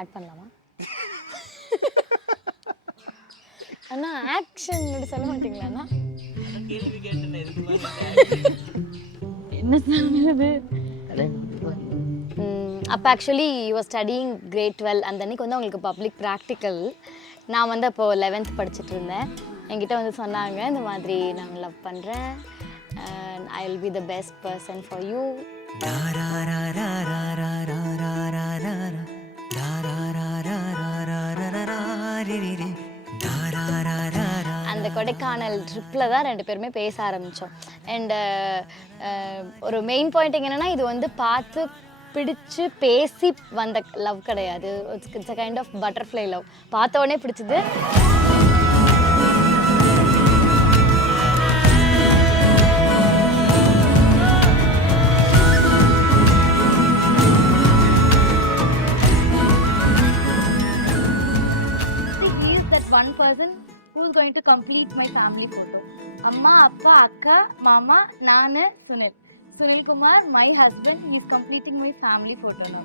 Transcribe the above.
Start பண்ணலாமா? அண்ணா action சொல்ல மாட்டீங்களாண்ணா? என்ன சொல்றது? அப்போ actually you are studying grade 12. அந்த அன்றைக்கி வந்து அவங்களுக்கு பப்ளிக் ப்ராக்டிக்கல். நான் வந்து அப்போது 11th படிச்சுட்டு இருந்தேன். என்கிட்ட வந்து சொன்னாங்க, இந்த மாதிரி நான் லவ் பண்ணுறேன், I will be the best person for you. அந்த கொடைக்கானல் ட்ரிப்பில் தான் 2 பேருமே பேச ஆரம்பித்தோம். அண்டு ஒரு மெயின் பாயிண்ட் என்னென்னா, இது வந்து பார்த்து பிடிச்சு பேசி வந்த லவ் கிடையாது. It's a kind of butterfly love. பார்த்த உடனே பிடிச்சது. One person who is going to complete my family photo. Amma, Appa, Akka, Mama, Nanu, Sunil. Sunil Kumar, my husband, he is completing my family photo now.